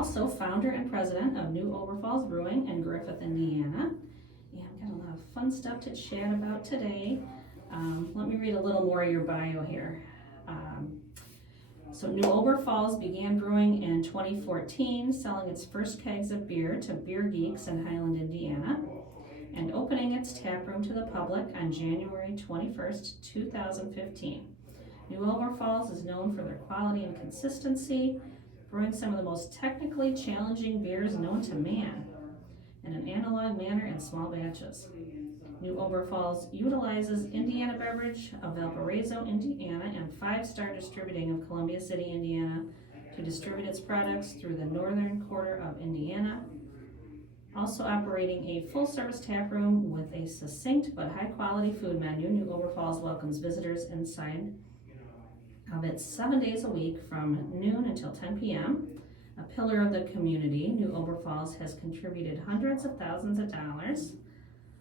Also founder and president of New Oberpfalz Brewing in Griffith, Indiana. And I've got a lot of fun stuff to chat about today. Let me read a little more of your bio here. So New Oberpfalz began brewing in 2014, selling its first kegs of beer to beer geeks in Highland, Indiana, and opening its tap room to the public on January 21st, 2015. New Oberpfalz is known for their quality and consistency, brewing some of the most technically challenging beers known to man in an analog manner in small batches. New Oberpfalz utilizes Indiana Beverage of Valparaiso, Indiana, and 5-Star Distributing of Columbia City, Indiana, to distribute its products through the northern quarter of Indiana. Also operating a full-service tap room with a succinct but high-quality food menu, New Oberpfalz welcomes visitors inside of it 7 days a week from noon until 10 p.m. A pillar of the community, New Oberpfalz has contributed hundreds of thousands of dollars,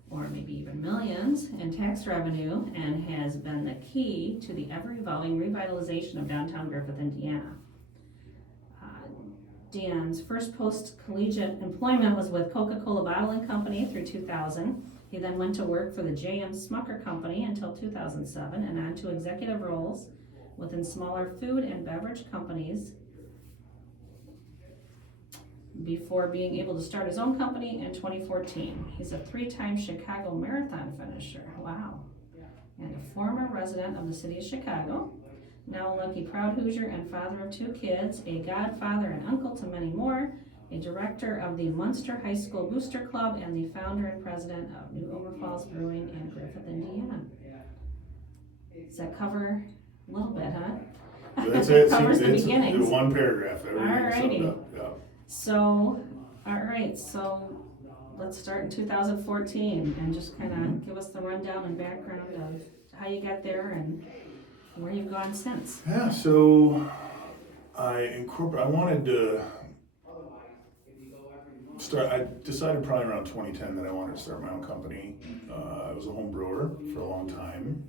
or maybe even millions, in tax revenue, and has been the key to the ever-evolving revitalization of downtown Griffith, Indiana. Dan's first post-collegiate employment was with Coca-Cola Bottling Company through 2000. He then went to work for the J.M. Smucker Company until 2007, and on to executive roles within smaller food and beverage companies before being able to start his own company in 2014. He's a 3-time Chicago Marathon finisher, wow, and a former resident of the city of Chicago. Now a lucky proud Hoosier and father of 2 kids, a godfather and uncle to many more, a director of the Munster High School Booster Club, and the founder and president of New Oberpfalz Brewing in Griffith, Indiana. Does that cover a little bit, huh? That's it. Covers the It's beginnings. one paragraph. Alrighty. Yeah. So, alright, so let's start in 2014 and just kind of give us the rundown and background of how you got there and where you've gone since. Yeah, so I wanted to start, I decided probably around 2010 that I wanted to start my own company. I was a home brewer for a long time,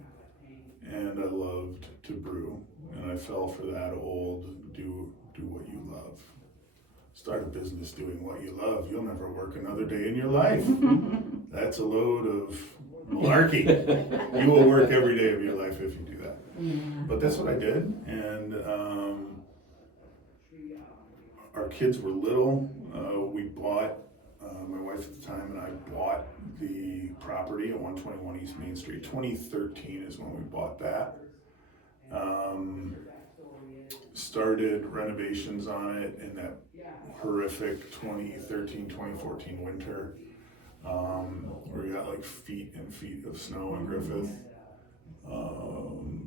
and I loved to brew, and I fell for that old do what you love. Start a business doing what you love. You'll never work another day in your life. That's a load of malarkey. You will work every day of your life if you do that. Yeah. But that's what I did, and our kids were little. We bought, my wife at the time and I bought the property at 121 East Main Street. 2013 is when we bought that. Started renovations on it in that horrific 2013-2014 winter, where we got like feet and feet of snow in Griffith.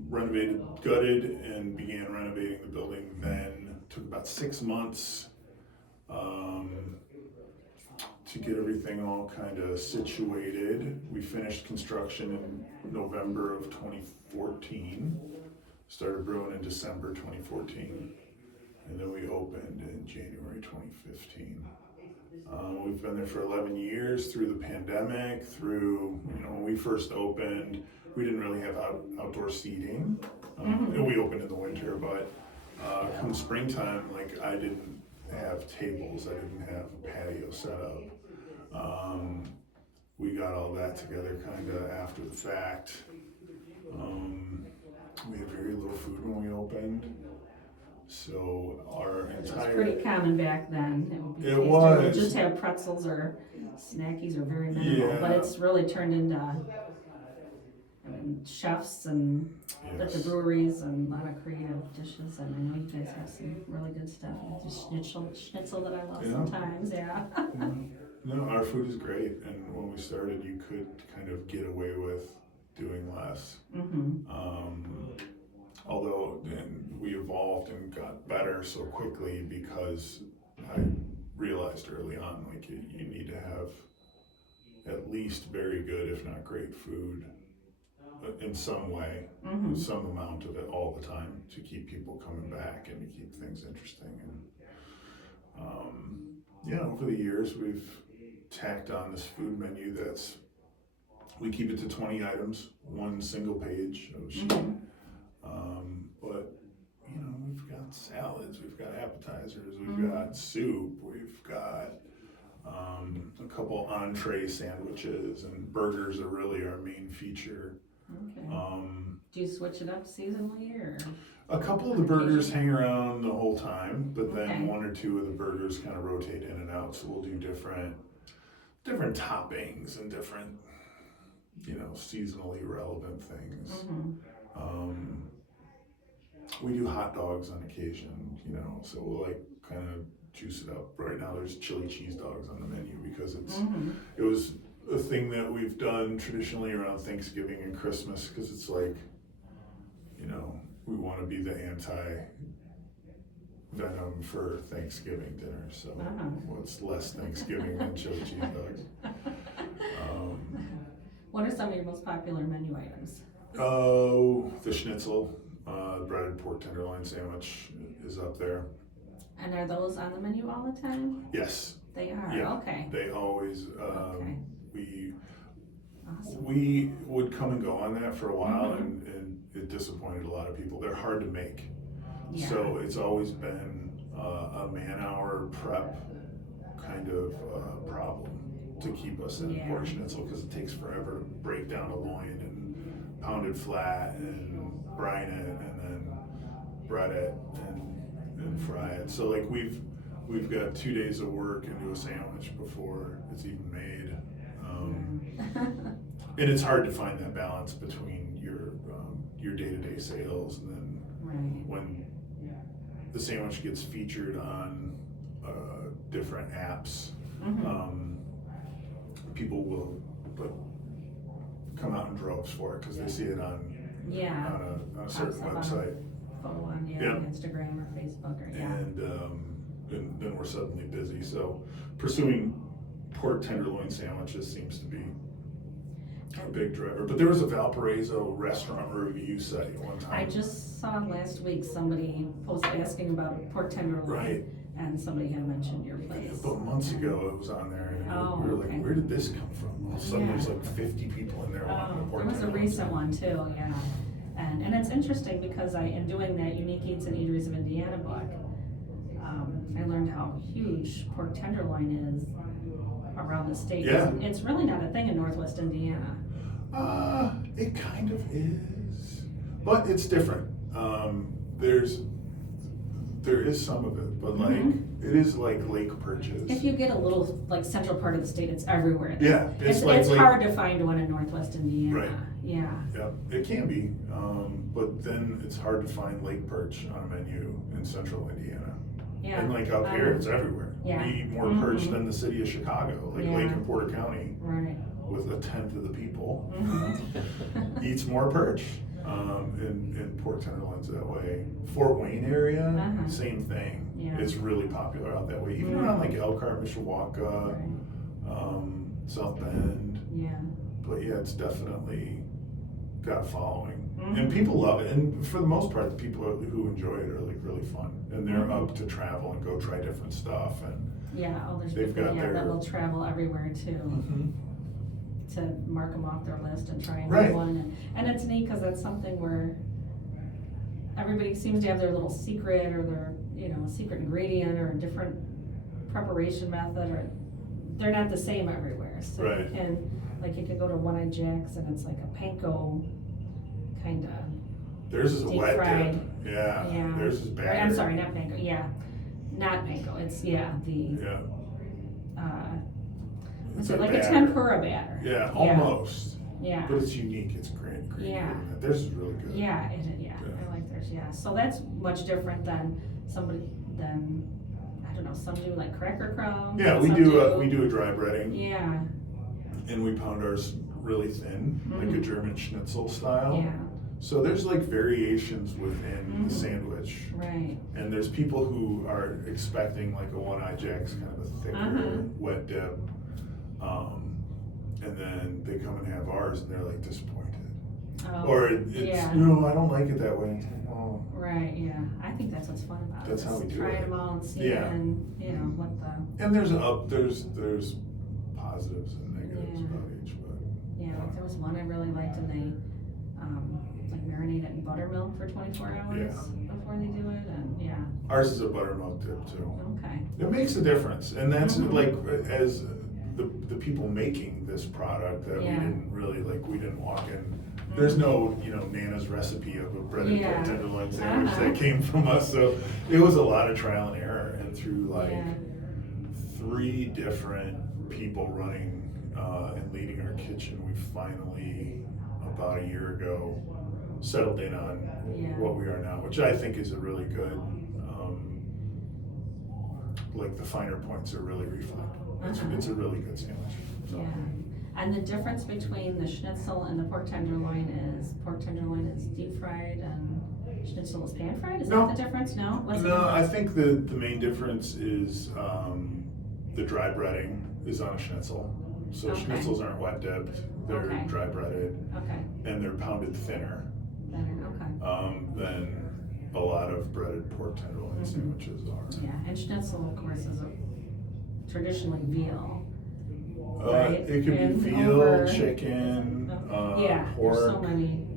Renovated, gutted, and began renovating the building then. Took about 6 months to get everything all kind of situated. We finished construction in November of 2014. Started brewing in December 2014, and then we opened in January 2015. We've been there for 11 years through the pandemic, through, when we first opened, we didn't really have outdoor seating. And we opened in the winter, but come springtime, like I didn't have tables, I didn't have a patio set up. We got all that together kind of after the fact. We had very little food when we opened, so our entire... It was pretty common back then. It was. Just have pretzels or snackies or very minimal, but it's really turned into chefs and at the breweries and a lot of creative dishes, and I know you guys have some really good stuff. The schnitzel that I love sometimes, yeah. No, our food is great, and when we started, you could kind of get away with doing less. Although then we evolved and got better so quickly because I realized early on, like you need to have at least very good, if not great food in some way, some amount of it all the time to keep people coming back and to keep things interesting. And over the years we've tacked on this food menu we keep it to 20 items, one single page of sheet. But we've got salads, we've got appetizers, we've got soup, we've got a couple entree sandwiches, and burgers are really our main feature. Okay. Do you switch it up seasonally or? A couple of the burgers hang around the whole time, but then Okay. one or two of the burgers kind of rotate in and out, so we'll do different toppings and different, seasonally relevant things. We do hot dogs on occasion, so we'll like kind of juice it up. Right now there's chili cheese dogs on the menu because it was a thing that we've done traditionally around Thanksgiving and Christmas, because it's like, we want to be the anti-venom for Thanksgiving dinner, so what's less Thanksgiving than chili cheese dogs? What are some of your most popular menu items? Oh, the schnitzel, breaded pork tenderloin sandwich is up there. And are those on the menu all the time? Yes. They are, Yeah, okay. they always, Okay. Awesome. we would come and go on that for a while, and it disappointed a lot of people. They're hard to make. Yeah. So it's always been a man-hour prep kind of problem to keep us in pork schnitzel, because it takes forever to break down a loin and pound it flat and brine it and then bread it and fry it. So like we've got 2 days of work into a sandwich before it's even made. And it's hard to find that balance between your day-to-day sales and then when the sandwich gets featured on different apps, people will come out in droves for it because they see it on a certain website. Follow on Instagram or Facebook or and then we're suddenly busy. So pursuing pork tenderloin sandwiches seems to be a big driver. But there was a Valparaiso restaurant review site one time. I just saw last week somebody post asking about pork tenderloin. Right. And somebody had mentioned your place. But months ago it was on there, and we were like, where did this come from? All of a sudden there's like 50 people in there wanting a pork there was a tenderloin recent sandwich. one too, yeah. And it's interesting because in doing that Unique Eats and Eateries of Indiana book, I learned how huge pork tenderloin is around the state. Yeah. It's really not a thing in Northwest Indiana. It kind of is, but it's different. There is some of it, but like it is like lake perches. If you get a little like central part of the state, it's everywhere. Yeah, it's hard to find one in Northwest Indiana. Right. Yeah. Yeah, it can be, but then it's hard to find lake perch on a menu in central Indiana. Yeah. And like up here, it's everywhere. Yeah. We eat more perch than the city of Chicago, like Lake and Porter County, right, with 1/10 of the people eats more perch. In pork tenderloins that way. Fort Wayne area, same thing. Yeah. It's really popular out that way. Even around like Elkhart, Mishawaka, South Bend. Yeah. But yeah, it's definitely got a following. And people love it. And for the most part, the people who enjoy it are like really fun. And they're up to travel and go try different stuff. And there's they've people got their, that will travel everywhere too. To mark them off their list and try a new Right. one. And it's neat because that's something where everybody seems to have their little secret or their, secret ingredient or a different preparation method, or they're not the same everywhere. So Right. you could go to One Eye Jack's and it's like a panko kind of theirs is a deep wet fried. dip. Yeah. Theirs is bad. I'm sorry, not panko. Yeah, not panko. It's It's like batter. a tempura batter. Yeah, almost. Yeah. But it's unique. It's great. Yeah. Theirs is really good. Yeah, I like theirs. Yeah, so that's much different than I don't know. Some do like cracker crumbs. Yeah, we do a dry breading. Yeah. And we pound ours really thin, like a German schnitzel style. Yeah. So there's like variations within the sandwich. Right. And there's people who are expecting like a One Eye Jack's kind of a thicker wet dip. And then they come and have ours and they're like disappointed. Oh, or it's, no, I don't like it that way. Oh. Right, yeah. I think that's what's fun about it. That's how we do trying it. them all and seeing, what the... And there's positives and negatives about each, but... Yeah, there was one I really liked and they, marinated it in buttermilk for 24 hours before they do it, and yeah, Ours is a buttermilk dip too. okay. It makes a difference, and that's Mhm. like, as the people making this product that Yeah. we didn't walk in. There's no, Nana's recipe of a breaded Yeah. pork tenderloin sandwich Uh-huh. that came from us, so it was a lot of trial and error, and through Yeah. 3 different people running and leading our kitchen, we finally, about a year ago, settled in on Yeah. what we are now, which I think is a really good, the finer points are really refined. It's a really good sandwich. So. Yeah, and the difference between the schnitzel and the pork tenderloin is deep fried and schnitzel is pan fried? Is No. that the difference? No? What's the No, I difference? think the main difference is the dry breading is on a schnitzel. So Okay. schnitzels aren't wet dipped, they're Okay. dry breaded, Okay, and they're pounded thinner okay. than a lot of breaded pork tenderloin Mhm. sandwiches are. Yeah, and schnitzel, of course, is traditionally veal. Right? It could And be veal, over- chicken, Yeah, pork. there's so many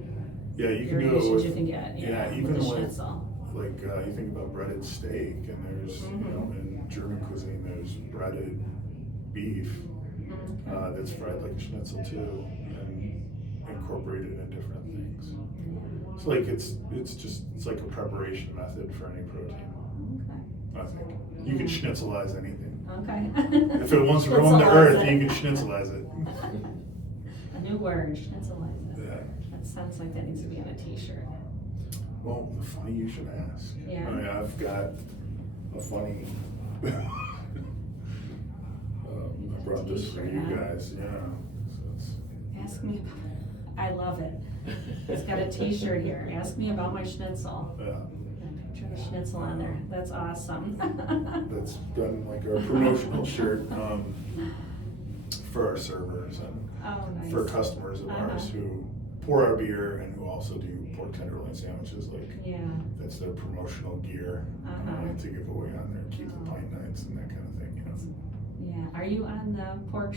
Yeah, you can do it variations with, you can get, even with the with, schnitzel. you think about breaded steak, and there's, Mhm. in German cuisine, there's breaded beef Mhm. that's fried like a schnitzel too, and incorporated in different things. It's like a preparation method for any protein, Okay. I think. You can schnitzelize anything. Okay. If it wants to roam the Schnitzelize earth, it. you can schnitzelize it. A new word, schnitzelize it. Yeah. That sounds like that needs to be on a t-shirt. Well, funny you should ask. Yeah. I mean, I've got a funny. I brought this for you guys. Yeah. So it's, Ask me about, I love it. It's got a t-shirt here. Ask me about my schnitzel. yeah. And a picture of the schnitzel on there. That's awesome. That's been like our promotional shirt for our servers and Oh, nice. for customers of ours who pour our beer and who also do pork tenderloin sandwiches. Yeah. That's their promotional gear to give away on there, keep the pint nights and that kind of thing. Yeah. Are you on the pork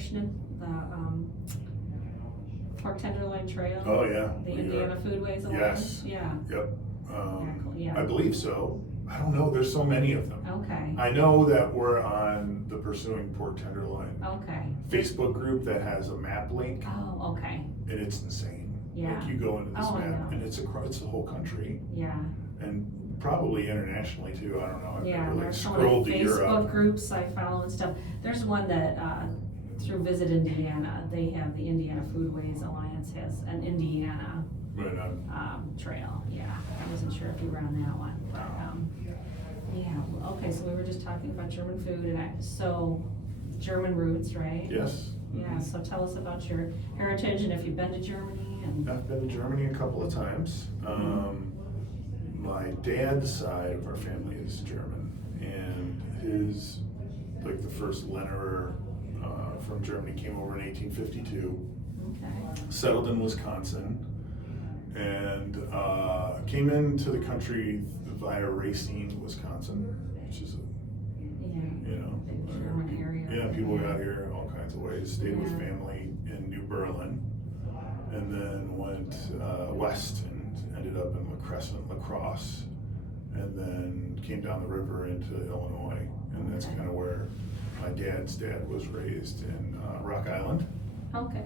tenderloin trail? Oh yeah. The we Indiana are. Foodways Alliance? Yes. Yeah. Yep. Cool. Yeah. I believe so. I don't know. There's so many of them. Okay. I know that we're on the Pursuing Pork Tenderloin Okay. Facebook group that has a map link, Oh, okay. and it's insane. Yeah. Like you go into this Oh, I map, know. and it's the whole country, Yeah. and probably internationally too. I don't know. I've Yeah, never there's so scrolled many to Facebook Europe. groups I follow and stuff. There's one that, through Visit Indiana, they have the Indiana Foodways Alliance has an Indiana, Right on. trail, yeah. I wasn't sure if you were on that one, but, yeah, well, okay, so we were just talking about German food and so German roots, right? Yes. Yeah, so tell us about your heritage and if you've been to Germany and. I've been to Germany a couple of times. My dad's side of our family is German, and the first Lehnerer from Germany came over in 1852, Okay. settled in Wisconsin, and came into the country via Racine, Wisconsin, which is Yeah. Big German area. yeah, people got here all kinds of ways. Stayed with Yeah. family in New Berlin, and then went west and ended up in LaCrosse, and then came down the river into Illinois, and that's kind of where my dad's dad was raised in Rock Island, Okay,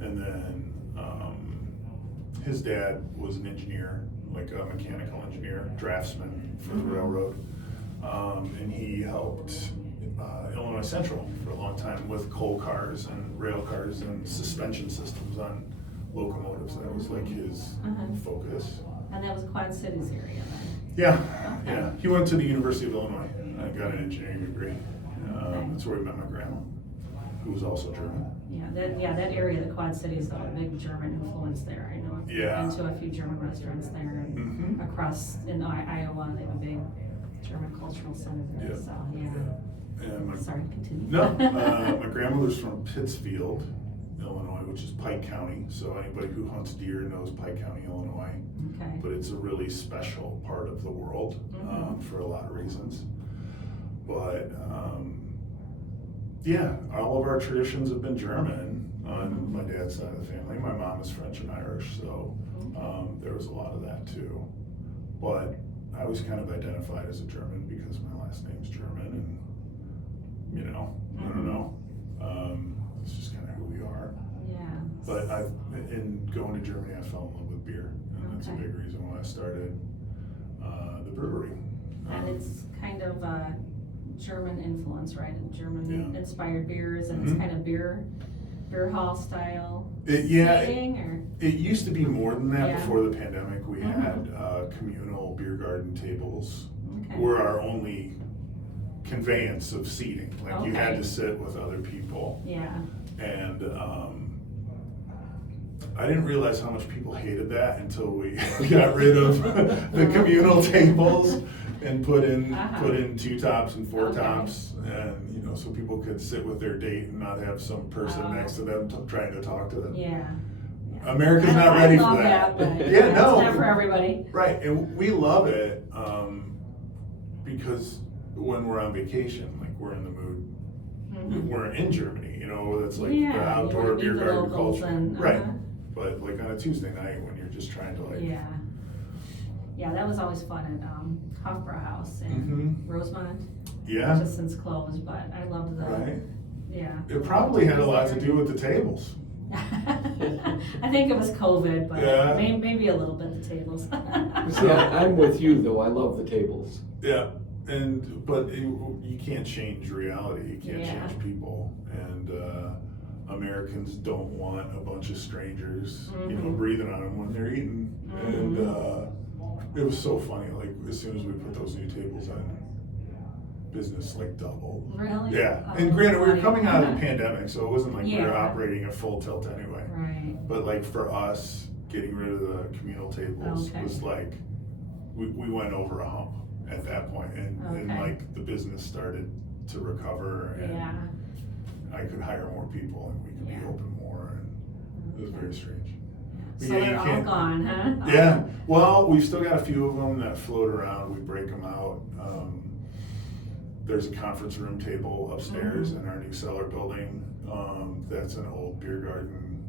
and then his dad was an engineer, like a mechanical engineer, draftsman for the railroad, and he helped Illinois Central for a long time with coal cars and rail cars and suspension systems on locomotives. That was like his focus. And that was Quad Cities area then? Yeah, Okay. yeah. He went to the University of Illinois and got an engineering degree. That's where he met my grandma, who was also German. That area, the Quad Cities, a big German influence there. I know. Yeah. I've been to a few German restaurants there and Mhm. across in Iowa, they have a big German cultural center there, Yeah. so, yeah. And Sorry, continue. No, my grandmother's from Pittsfield, Illinois, which is Pike County. So anybody who hunts deer knows Pike County, Illinois. Okay. But it's a really special part of the world for a lot of reasons. But yeah, all of our traditions have been German on my dad's side of the family. My mom is French and Irish, so there was a lot of that too. But I always kind of identified as a German because my last name's German, and I don't know. It's just kind of who we are. Yeah. But in going to Germany, I fell in love with beer, and that's a Okay. big reason why I started the brewery. And it's kind of a German influence, right? German Yeah. inspired beers, and it's kind of beer hall style seating, or It used to be more than that Yeah. before the pandemic. We Mhm. had communal beer garden tables okay. were our only conveyance of seating. Like you had Okay. to sit with other people, Yeah. and I didn't realize how much people hated that until we got rid of the communal tables and put in 2 tops and 4 Okay. tops, and so people could sit with their date and not have some person next to them trying to talk to them. Yeah. America's not ready I for love that. but Yeah, it's no. not for everybody. Right, and we love it because when we're on vacation, like we're in the mood, Mhm. we're in Germany, it's like Yeah, the you outdoor wanna meet beer the garden locals culture. and, Right, uh-huh. but like on a Tuesday night when you're just trying to like. Yeah. Yeah, that was always fun at Hofbrauhaus in Mhm. Rosemont. Yeah, Just since closed, but I loved the. right. Yeah. It probably had a lot to do with the tables. I think it was COVID, but Yeah. maybe a little bit the tables. See, I'm with you though, I love the tables. Yeah, but you can't change reality. You can't Yeah. change people, and Americans don't want a bunch of strangers, Mhm. breathing on them when they're eating. And it was so funny. Like as soon as we put those new tables in, business like doubled. Really? Yeah, Oh, and granted, we were funny. coming out of the pandemic, so it wasn't like we were Yeah. operating at full tilt anyway. Right. But like for us, getting rid of the communal tables Okay. was like, we went over a hump at that point, and Okay. like the business started to recover, and Yeah. I could hire more people, and we could Yeah. be open more, and it was very strange. But So yeah, you they're all can't- gone, huh? Yeah, well, we've still got a few of them that float around. We break them out. There's a conference room table upstairs in our new cellar building. That's an old beer garden,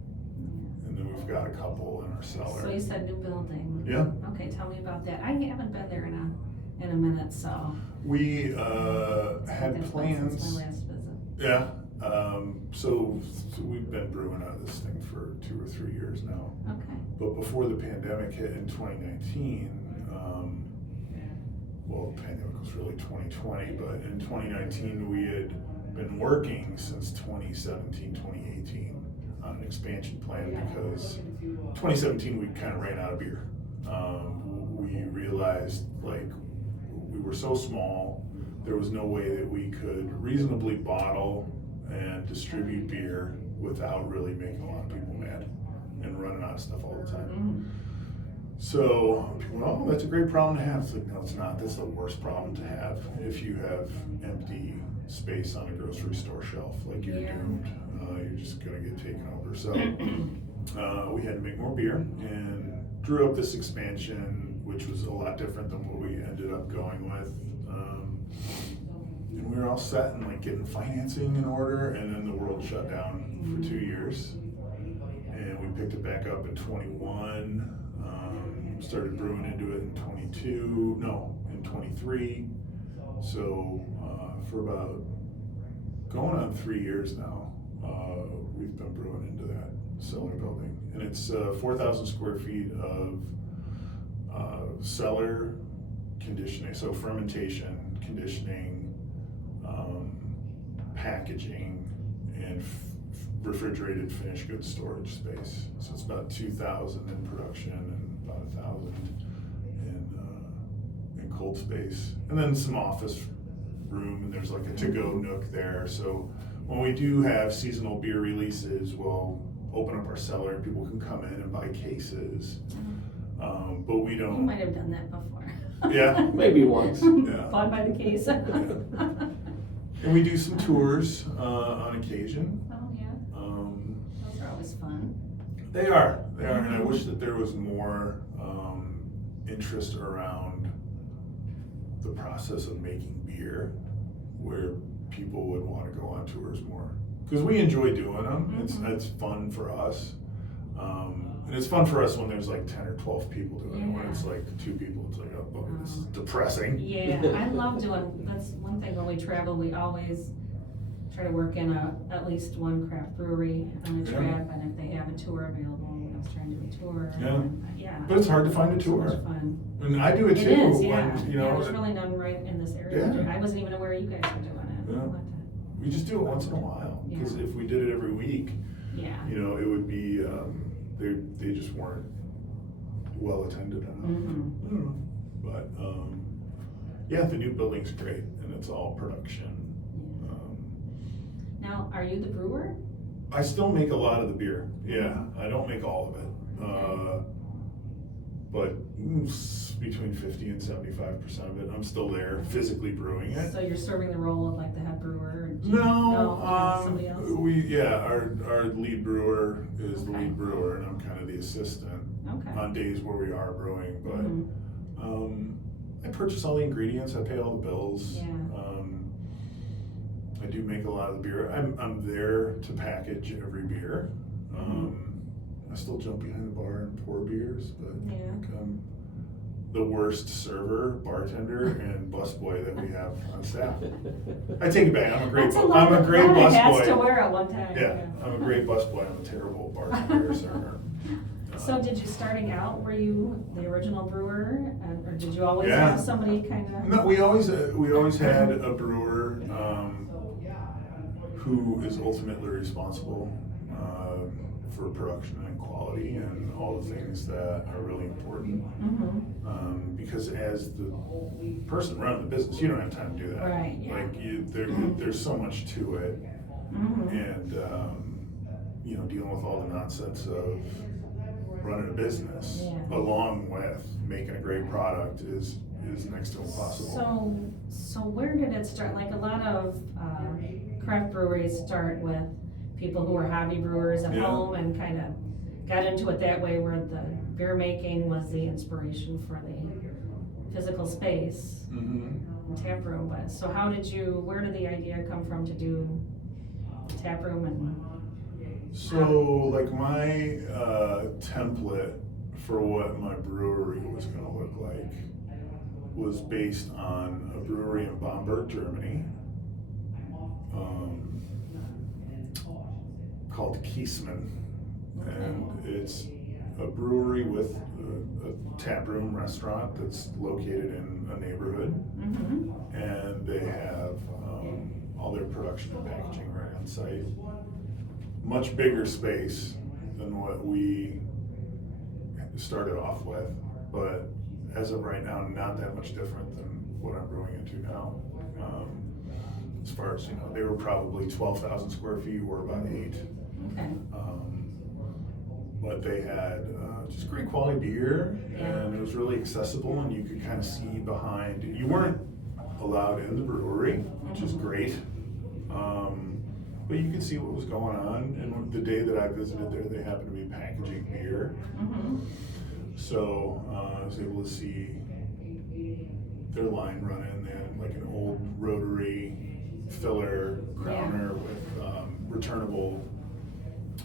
and then we've got a couple in our cellar. So you said new building. Yeah. Okay, tell me about that. I haven't been there in a minute, so. We I had think that's been plans. Since my last visit. Yeah. So we've been brewing out of this thing for 2 or 3 years now. Okay. But before the pandemic hit in 2019, well, the pandemic was really 2020, but in 2019 we had been working since 2017, 2018 on an expansion plan because 2017 we kind of ran out of beer. We realized like we were so small, there was no way that we could reasonably bottle and distribute beer without really making a lot of people mad and running out of stuff all the time. Mm. So, well, that's a great problem to have. It's like, no, it's not. That's the worst problem to have if you have empty space on a grocery store shelf. Like you're Yeah. doomed. You're just gonna get taken over. So we had to make more beer and drew up this expansion, which was a lot different than what we ended up going with. And we were all set and like getting financing in order, and then the world shut down for 2 years. And we picked it back up in 21. Started brewing into it in 23. So for about going on 3 years now, we've been brewing into that cellar building. And it's 4,000 square feet of cellar conditioning, so fermentation, conditioning, packaging, and refrigerated finished goods storage space. So it's about 2,000 in production and about 1,000 in cold space. And then some office room, and there's like a to-go nook there. So when we do have seasonal beer releases, we'll open up our cellar and people can come in and buy cases. But we You don't. might have done that before. Yeah. Maybe once. Yeah. Bought by the case. And we do some tours on occasion. Oh, yeah, those are always fun. They are, and I wish that there was more interest around the process of making beer, where people would want to go on tours more. Because we enjoy doing them, it's fun for us. And it's fun for us when there's like 10 or 12 people doing it. When Yeah. it's like 2 people, it's like, oh, this is depressing. Yeah, I love that's one thing when we travel, we always try to work in at least one craft brewery on the Yeah. trip, and if they have a tour available, I was trying to do a tour. Yeah. And, yeah. But it's hard to find a So much tour. fun. And I do it too. It is, when, yeah. you know, There's really none right in this area. Yeah. I wasn't even aware you guys were doing it. Yeah. we just do it once in a while. Because Yeah. if we did it every week, Yeah. you know, it would be, they just weren't well attended enough. Mhm. I don't know. But, yeah, the new building's great and it's all production. Now, are you the brewer? I still make a lot of the beer. Yeah, I don't make all of it. But between 50 and 75% of it, I'm still there physically brewing it. So you're serving the role of like the head brewer? Or No, somebody else? our lead brewer is the Okay. lead brewer and I'm kind of the assistant Okay. on days where we are brewing, but Mhm. I purchase all the ingredients, I pay all the bills. Yeah. I do make a lot of the beer. I'm there to package every beer. I still jump behind the bar and pour beers, but Yeah. I think I'm the worst server, bartender, and busboy that we have on staff. I take it back. I'm a great That's a lot of hats to busboy. wear at one time. Yeah, I'm a great busboy. I'm a terrible bartender server. So did you starting out, were you the original brewer, or did you always Yeah. have somebody kind of? No, we always had a brewer who is ultimately responsible for production and quality and all the things that are really important. Because as the person running the business, you don't have time to do that. Right, yeah. Like there's so much to it, and you know, dealing with all the nonsense of running a business, Yeah. along with making a great product, is next to impossible. So where did it start? Like a lot of craft breweries start with people who are hobby brewers at Yeah. home and kind of got into it that way, where the beer making was the inspiration for the physical space, tap room. But so where did the idea come from to do tap room and? So, like, my template for what my brewery was going to look like was based on a brewery in Bamberg, Germany, called Kiesmann. And it's a brewery with a tap room restaurant that's located in a neighborhood. And they have all their production and packaging right on site. Much bigger space than what we started off with, but as of right now, not that much different than what I'm brewing into now. As far as, you know, they were probably 12,000 square feet, we're about 8. Okay. But they had just great quality beer, and it was really accessible, and you could kind of see behind. You weren't allowed in the brewery, which is great. But you could see what was going on, and the day that I visited there, they happened to be packaging beer. So I was able to see their line running. They had like an old rotary filler crowner with returnable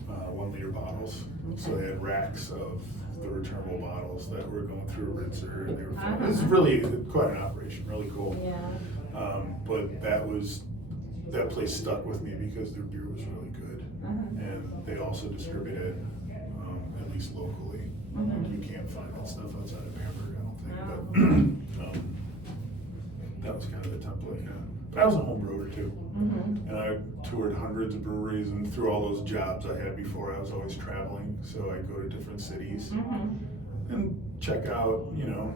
1 liter bottles. So they had racks of the returnable bottles that were going through a rinser, and they were filling. It was really quite an operation, really cool. Yeah. But that place stuck with me because their beer was really good, and they also distributed, at least locally. You can't find that stuff outside of Bamberg, I don't think. But that was kind of the template. Yeah. But I was a home brewer too, and I toured hundreds of breweries, and through all those jobs I had before, I was always traveling. So I'd go to different cities and check out, you know,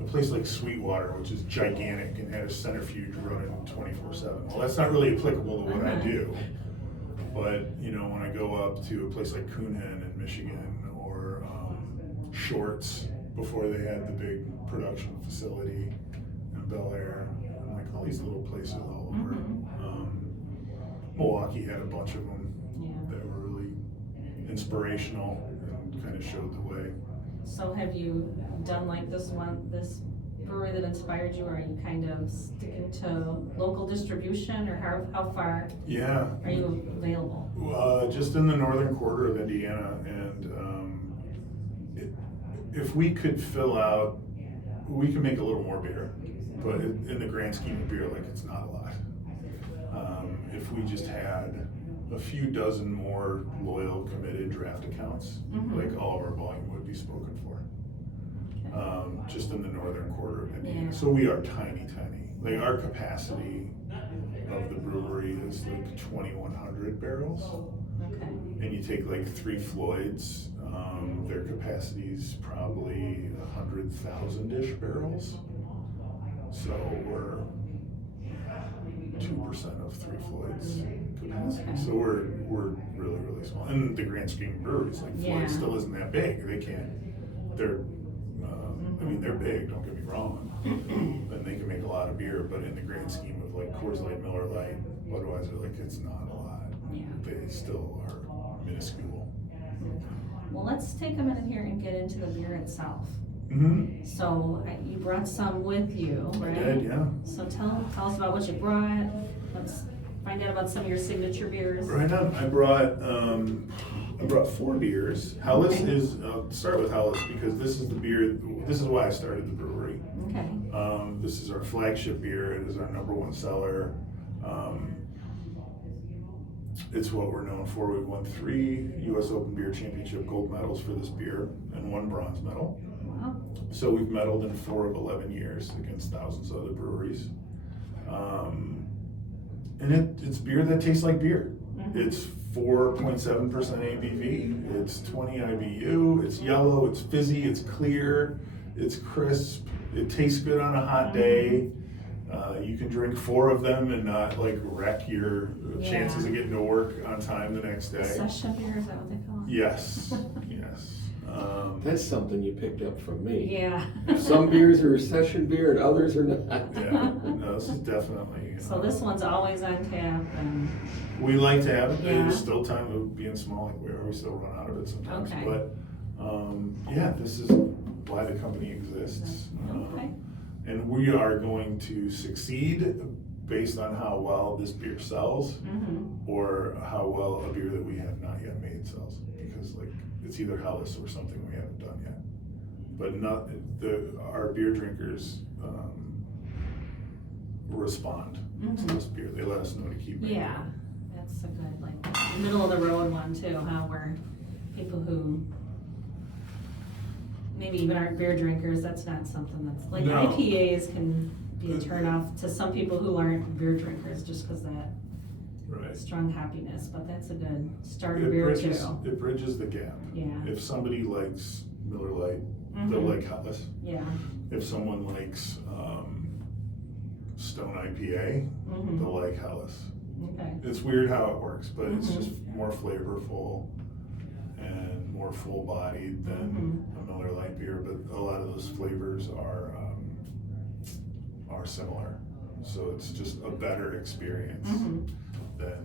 a place like Sweetwater, which is gigantic and had a centrifuge running 24/7. Well, that's not really applicable to what I do. But, you know, when I go up to a place like Coonhen in Michigan, or Shorts, before they had the big production facility in Bel Air, and like all these little places all over. Milwaukee had a bunch of them that were really inspirational and kind of showed the way. So have you done like this brewery that inspired you, or are you kind of sticking to local distribution, or how far Yeah, are you available? just in the northern quarter of Indiana, and if we could fill out, we can make a little more beer, but in the grand scheme of beer, like, it's not a lot. If we just had a few dozen more loyal, committed draft accounts, like, all of our volume would be spoken for. Just in the northern quarter of Indiana. Yeah. So we are tiny. Like, our capacity of the brewery is like 2,100 barrels. Okay. And you take like 3 Floyds, their capacity is probably 100,000-ish barrels. So we're 2% of 3 Floyd's capacity. Okay. So we're really small. And the grand scheme of breweries, like, Floyd still isn't that big. They're they're big, don't get me wrong. And they can make a lot of beer, but in the grand scheme of like Coors Light, Miller Lite, Budweiser, like, it's not a lot. Yeah. They still are minuscule. Well, let's take a minute here and get into the beer itself. Mm-hmm. So you brought some with you, right? I did, yeah. So tell us about what you brought. Let's find out about some of your signature beers. Right on. I brought 4 beers. Helles is, I'll start with Helles because this is why I started the brewery. Okay. This is our flagship beer. It is our #1 seller. It's what we're known for. We've won 3 U.S. Open Beer Championship gold medals for this beer and 1 bronze medal. Wow. So we've medaled in 4 of 11 years against thousands of other breweries. And it's beer that tastes like beer. It's 4.7% ABV, it's 20 IBU, it's yellow, it's fizzy, it's clear, it's crisp, it tastes good on a hot day. You can drink 4 of them and not like wreck your chances of getting to work on time the next day. Session beer, is that what they call it? Yes. That's something you picked up from me. Yeah. Some beers are session beer and others are not. Yeah, no, this is definitely. So this one's always on tap, and we like to have it. Yeah. There's still time of being small like we are. We still run out of it sometimes. Okay. But this is why the company exists. okay. And we are going to succeed based on how well this beer sells, or how well a beer that we have not yet made sells. Because like, it's either Helles or something we haven't done yet. But our beer drinkers respond to this beer. They let us know to keep making it. Yeah, that's a good, like, middle of the road one too, huh? Where people who maybe even aren't beer drinkers, that's not something that's, like, No. IPAs can be a turnoff to some people who aren't beer drinkers just because that Right. strong happiness, but that's a good starter It beer bridges, too. it bridges the gap. Yeah. If somebody likes Miller Lite, they'll like Helles. Yeah. If someone likes Stone IPA, they'll like Helles. Okay. It's weird how it works, but it's just more flavorful and more full bodied than a Miller Lite beer, but a lot of those flavors are similar. So it's just a better experience than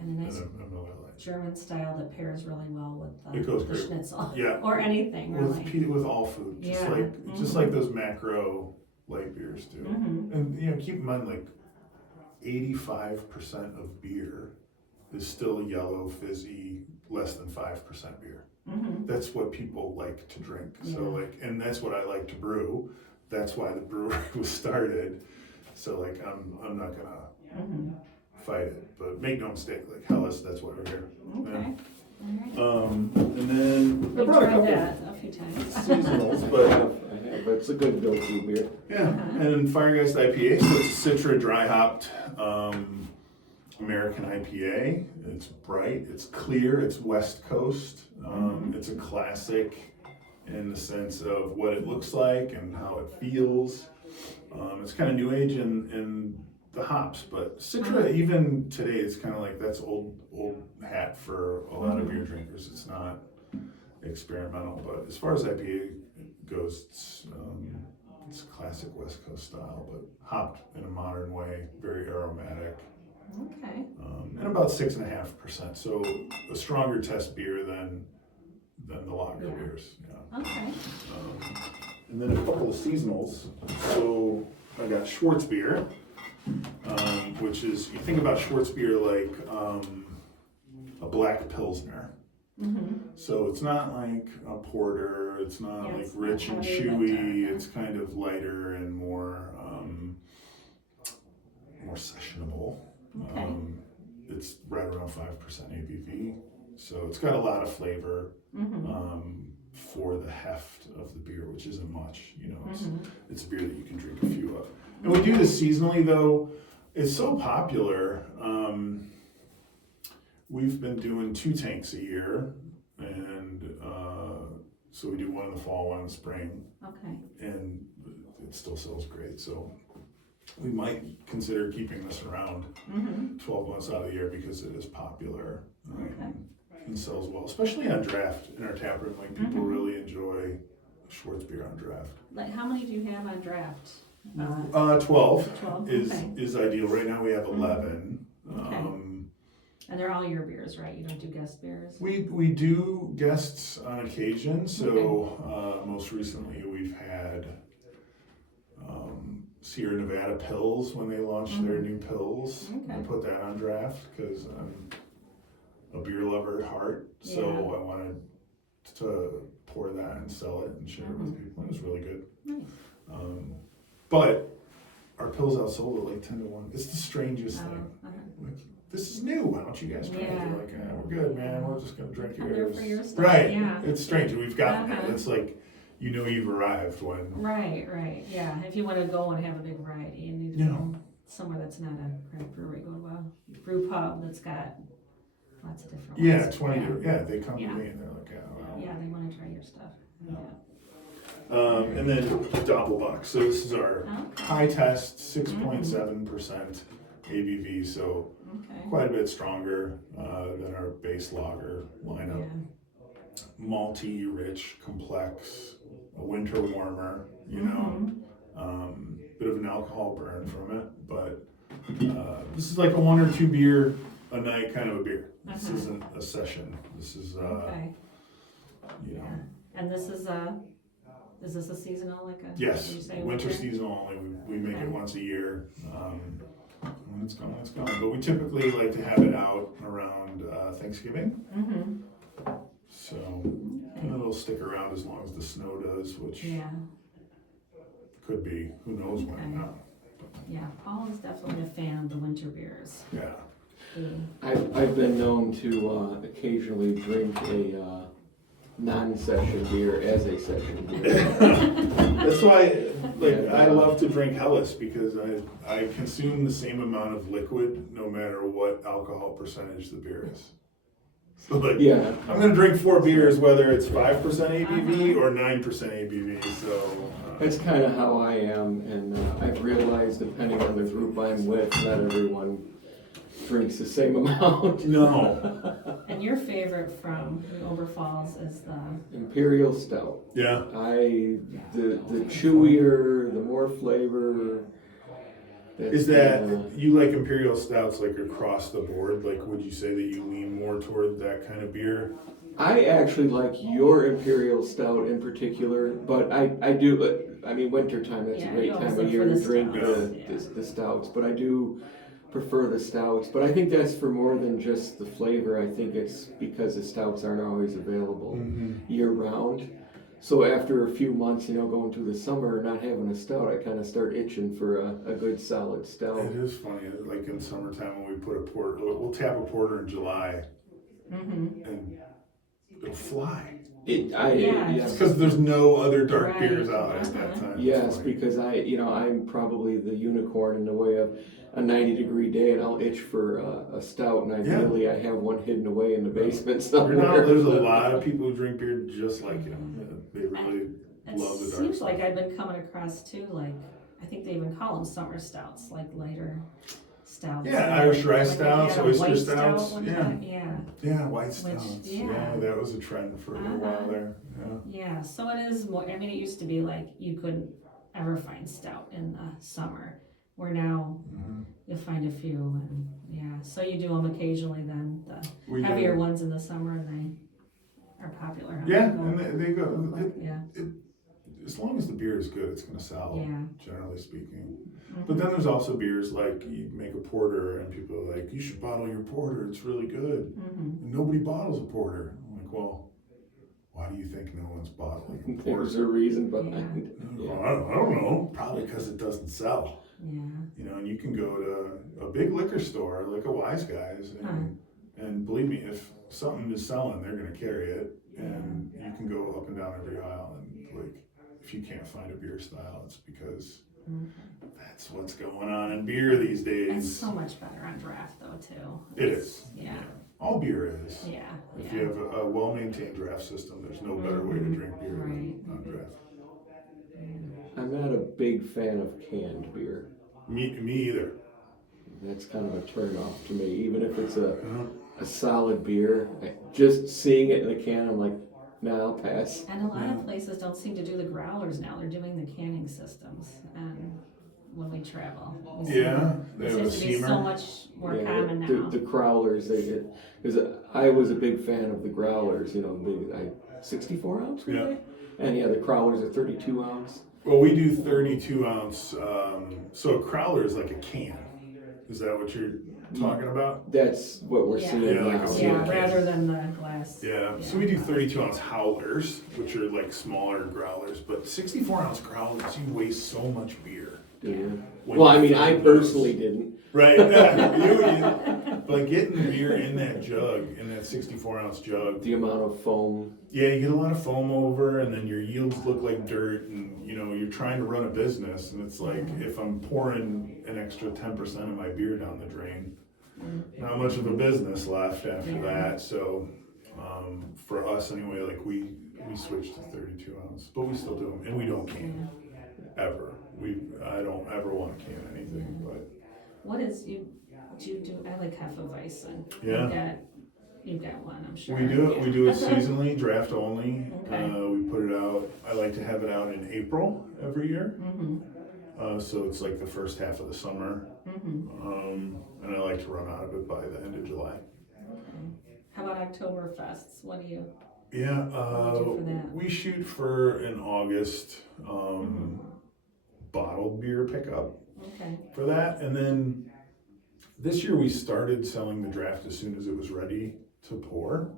And a nice a Miller Lite. German style that pairs really well with It goes the great. schnitzel. Yeah. Or anything, really. With all food, just like those macro light beers do. And keep in mind, like 85% of beer is still yellow, fizzy, less than 5% beer. That's what people like to drink. So and that's what I like to brew. That's why the brewery was started. So like, I'm not gonna fight it, but make no mistake, like Helles, that's why we're here. Okay. Yeah. And then I We've brought a tried couple that a few times. seasonals, but I have, but it's a good go-to beer. yeah. And Firegeist IPA, so it's a Citra dry hopped American IPA. It's bright, it's clear, it's West Coast. It's a classic in the sense of what it looks like and how it feels. It's kind of new age in the hops, but Citra, even today, it's kind of like that's old hat for a lot of beer drinkers. It's not experimental, but as far as IPA goes, it's classic West Coast style, but hopped in a modern way, very aromatic. Okay. And about 6.5%, so a stronger test beer than the lager beers. Yeah. Okay. And then a couple of seasonals. So I got Schwarzbier, which is, you think about Schwarzbier like a black Pilsner. So it's not like a porter, it's not like rich and chewy, it's kind of lighter and more sessionable. Okay. It's right around 5% ABV, so it's got a lot of flavor for the heft of the beer, which isn't much. You know, it's a beer that you can drink a few of. And we do this seasonally, though. It's so popular. We've been doing 2 tanks a year, and so we do one in the fall, one in the spring. Okay. And it still sells great, so we might consider keeping this around 12 months out of the year because it is popular and sells well, especially on draft in our tap room. Like people really enjoy Schwarzbier on draft. Like how many do you have on draft? 12 is ideal. Right now we have 11. Okay. And they're all your beers, right? You don't do guest beers? We do guests on occasion. So most recently we've had Sierra Nevada Pills when they launched their new pills. I put that on draft because I'm a beer lover at heart. So I wanted to pour that and sell it and share it with people. It was really good. Nice. But our pills outsold at like 10 to 1. It's the strangest thing. Like, this is new. Why don't you guys try it? They're like, we're good, man. We're just gonna drink yours. For your stuff. Right. Yeah. It's strange. We've gotten it. It's like, you know, you've arrived when. Right. Yeah. If you want to go and have a big variety, you need to go somewhere that's not a craft brewery. Go to a brew pub that's got lots of different ones. 20. Yeah. They come to me and they're like, wow. Yeah, they want to try your stuff. Yeah. And then Doppelbock. So this is our high test, 6.7% ABV. So quite a bit stronger than our base lager lineup. Yeah. Malty, rich, complex, a winter warmer, you know. Bit of an alcohol burn from it, but this is like a 1 or 2 beer a night kind of a beer. This isn't a session. This is you know. And this is this a seasonal, like a? Yes, winter seasonal only. We make it once a year. When it's gone, it's gone. But we typically like to have it out around Thanksgiving. So it'll stick around as long as the snow does, which could be, who knows when now. Yeah, Paul is definitely a fan of the winter beers. Yeah. I've been known to occasionally drink a non-session beer as a session beer. That's why, like, I love to drink Helles because I consume the same amount of liquid no matter what alcohol percentage the beer is. So like, I'm gonna drink 4 beers whether it's 5% ABV or 9% ABV. So that's kind of how I am, and I've realized depending on the group I'm with, not everyone drinks the same amount. No. And your favorite from Oberpfalz is the Imperial Stout. Yeah. The chewier, the more flavor. Is that you like Imperial Stouts like across the board? Like, would you say that you lean more toward that kind of beer? I actually like your Imperial Stout in particular, but I do. I mean, wintertime, that's a great time of year to drink the stouts. But I do prefer the stouts. But I think that's for more than just the flavor. I think it's because the stouts aren't always available year round. So after a few months, going through the summer, not having a stout, I kind of start itching for a good solid stout. It is funny, like in summertime when we put a porter, we'll tap a porter in July, and it'll fly. Yes. Because there's no other dark beers out at that time. Yes, because I'm probably the unicorn in the way of a 90-degree day, and I'll itch for a stout, and ideally I have one hidden away in the basement somewhere. There's a lot of people who drink beer just like you. They really love the dark. It seems like I've been coming across too, like, I think they even call them summer stouts, like lighter stouts. Yeah, Irish rye stouts, oyster stouts. Yeah, white stouts. Yeah, that was a trend for a little while there. Yeah, so it is more, I mean, it used to be like you couldn't ever find stout in the summer, where now you'll find a few, and so you do them occasionally then, the heavier ones in the summer, and they are popular. Yeah, and they go. as long as the beer is good, it's gonna sell, Yeah. generally speaking. Mhm. But then there's also beers like you make a porter and people are like, you should bottle your porter, it's really good. Mhm. And nobody bottles a porter. I'm like, well, why do you think no one's bottling a porter? There's a reason behind it. Well, I don't know. Probably because it doesn't sell. Yeah. You know, and you can go to a big liquor store like a Wise Guys, and believe me, if something is selling, they're gonna carry it, and you can go up and down every aisle, and like, if you can't find a beer style, it's because that's what's going on in beer these days. It's so much better on draft though too. It is. Yeah. All beer is. Yeah. If you have a well-maintained draft system, there's no better way to drink beer than on draft. I'm not a big fan of canned beer. Me either. That's kind of a turn off to me, even if it's a solid beer. Just seeing it in the can, I'm like, nah, I'll pass. And a lot of places don't seem to do the growlers now. They're doing the canning systems. And when we travel, we see Yeah, they it have a seems to be so steamer. much more common now. The growlers, because I was a big fan of the growlers, you know, 64 ounce, were they? And yeah, the growlers are 32 ounce. Well, we do 32 ounce. So a crowler is like a can. Is that what you're talking about? That's what we're seeing Yeah, like now. a Yeah, can. rather than the glass. Yeah. So we do 32 ounce howlers, which are like smaller growlers. But 64 ounce growlers, you waste so much beer. Yeah. when Well, I you mean, fill I those. personally didn't. Right. Yeah, but getting beer in that jug, in that 64 ounce jug, The amount of foam. yeah, you get a lot of foam over, and then your yields look like dirt, and you know you're trying to run a business, and it's like if I'm pouring an extra 10% of my beer down the drain, not much of a business left after that. So for us anyway, like we switched to 32 ounce, but we still do them, and we don't can ever. I don't ever want to can anything, but. What is you do? I like Hefeweizen. Yeah. You've got one, I'm sure. We do it. We do it seasonally, draft only. Okay. We put it out. I like to have it out in April every year. Mm-hmm. So it's like the first half of the summer, Mm-hmm. and I like to run out of it by the end of July. Okay. How about Oktoberfests? What do you? Yeah, What do you do for that? we shoot for an August bottled beer pickup Okay. for that, and then this year we started selling the draft as soon as it was ready to pour,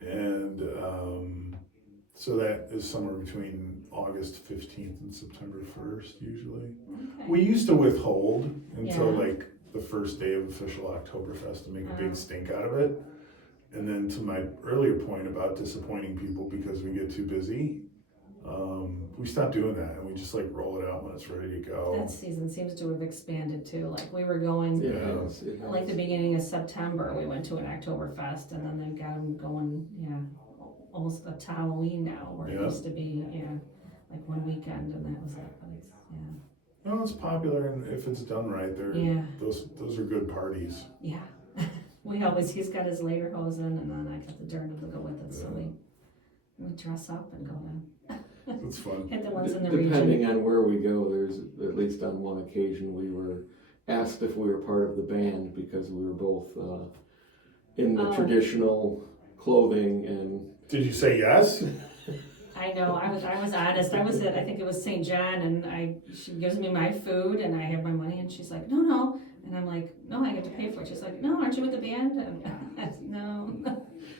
and so that is somewhere between August 15th and September 1st usually. Okay. We used to withhold until Yeah. like the first day of official Oktoberfest to make a big stink out of it. And then to my earlier point about disappointing people because we get too busy, we stopped doing that and we just like roll it out when it's ready to go. That season seems to have expanded too. Like we were going, It has. like the beginning of September, we went to an Oktoberfest, and then they've got them going, almost up to Halloween now, where it used to be, like one weekend, and that was it. But it's, No, it's popular, and if it's done right, those are good parties. yeah. He's got his lederhosen, and then I got the dirndl to go with it, so we dress up and go to It's fun. hit the ones in the Depending region. on where we go, there's at least on one occasion we were asked if we were part of the band because we were both in the traditional clothing and. Did you say yes? I know, I was honest. I was I think it was St. John, and she gives me my food, and I have my money, and she's like, no. And I'm like, no, I get to pay for it. She's like, no, aren't you with the band? And I said, no.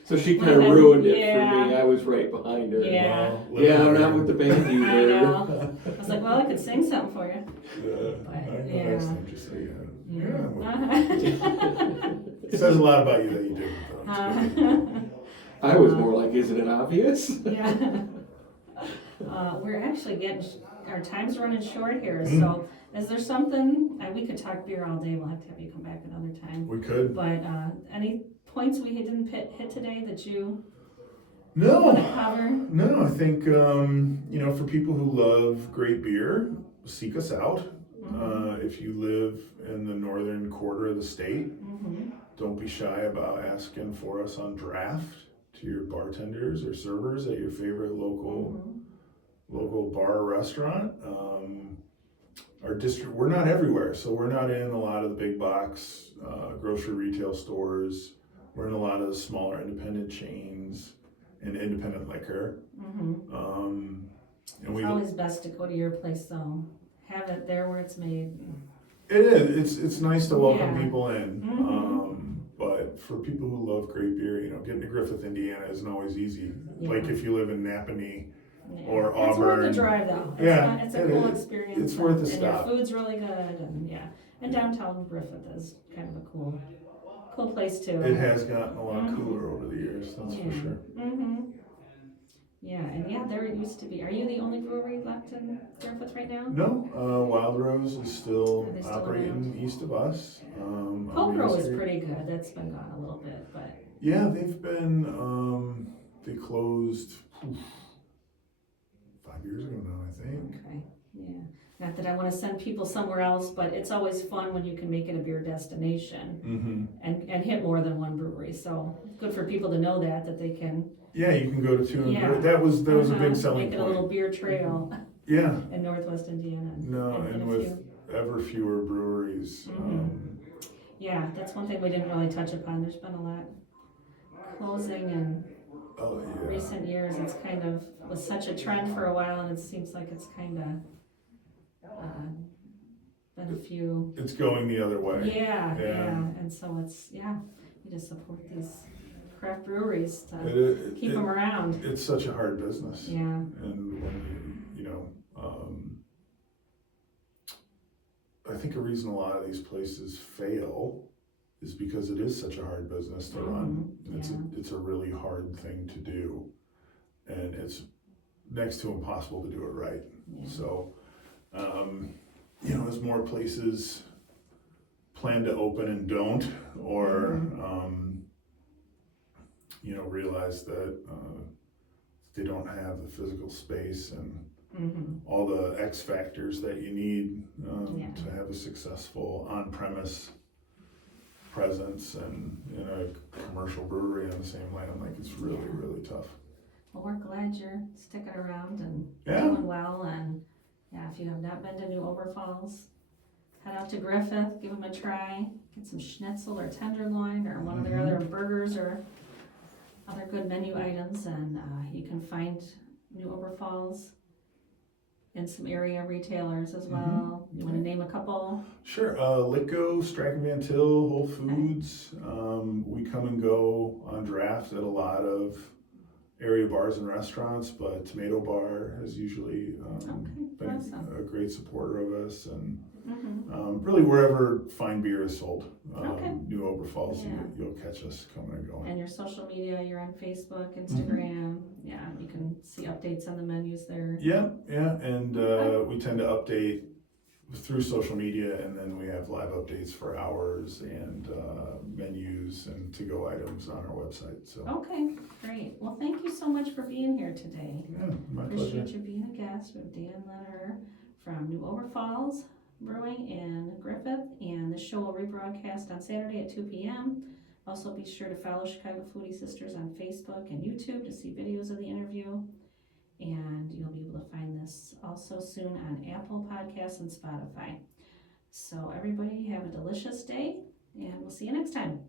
So she kind of ruined it for me. I was right behind her. Yeah. Wow, Yeah, I'm not with the band either. I know. I was like, well, I could sing something for you. I know next time just say Yeah. It says a lot about you that you didn't though. I was more like, isn't it obvious? Yeah. We're actually our time's running short here, so is there something, we could talk beer all day, we'll have to have you come back another time. We could. But any points we didn't hit today that you No. want to cover? No, I think, for people who love great beer, seek us out. If you live in the northern quarter of the state, don't be shy about asking for us on draft to your bartenders or servers at your favorite local bar or restaurant. We're not everywhere, so we're not in a lot of the big box grocery retail stores. We're in a lot of the smaller independent chains and independent liquor. And It's always best to go to your place though. Have it there where it's made. it is, it's nice to welcome Yeah. people in. Mhm. But for people who love great beer, getting to Griffith, Indiana isn't always easy. Yeah. Like if you live in Napanee, Yeah. or It's worth Auburn. the drive though. Yeah, It's a it cool is. experience. It's worth a and stop. your food's really good and yeah. And downtown Griffith is kind of a cool place too. It has gotten a lot cooler over the years, that's Yeah. for sure. Yeah, and yeah, there used to be. Are you the only brewery left in Griffith right now? No, Wild Rose is still Are they still operating around? east of us. Poco is Street. pretty good. That's been gone a little bit, but Yeah, they've been, they closed 5 years ago now, I think. okay, yeah. Not that I want to send people somewhere else, but it's always fun when you can make it a beer destination and hit more than one brewery. So it's good for people to know that they can. Yeah, you can go to two. Yeah. That was a big selling Make it point. a little beer trail Yeah. in Northwest Indiana. No, and a with few. ever fewer breweries. Yeah, that's one thing we didn't really touch upon. There's been a lot closing in Oh yeah. recent years. It's kind of was such a trend for a while, and it seems like it's kind of been a few. It's going the other way. Yeah, Yeah. and so it's you just support these craft breweries to keep It- them around. It's such a hard business. Yeah, And when I think a reason a lot of these places fail is because it is such a hard business to run. It's a really hard thing to do, and it's next to impossible to do it right. yeah. So, as more places plan to open and don't, or realize that they don't have the physical space and all the X factors that you need to have a successful on-premise presence and a commercial brewery on the same land. Like, it's really, really tough. Well, we're glad you're sticking around and Yeah. doing well. And if you have not been to New Oberpfalz, head out to Griffith, give them a try, get some schnitzel or tenderloin or one of their other burgers or other good menu items. And you can find New Oberpfalz in some area retailers as well. You want to name a couple? Sure. Litco, Strachan Van Til, Whole Foods. We come and go on draft at a lot of area bars and restaurants, but Tomato Bar has usually been awesome. a great supporter of us, and really wherever fine beer is sold, New Oberpfalz, you'll catch us coming and going. And your social media, you're on Facebook, Instagram. Yeah, you can see updates on the menus there. Yeah, and we tend to update through social media, and then we have live updates for hours and menus and to-go items on our website. So. Okay, great. Well, thank you so much for being here today. Yeah, my pleasure. Appreciate you being a guest with Dan Lehnerer from New Oberpfalz Brewing in Griffith, and the show will rebroadcast on Saturday at 2 p.m. Also, be sure to follow Chicago Foodie Sisters on Facebook and YouTube to see videos of the interview. And you'll be able to find this also soon on Apple Podcasts and Spotify. So everybody have a delicious day, and we'll see you next time.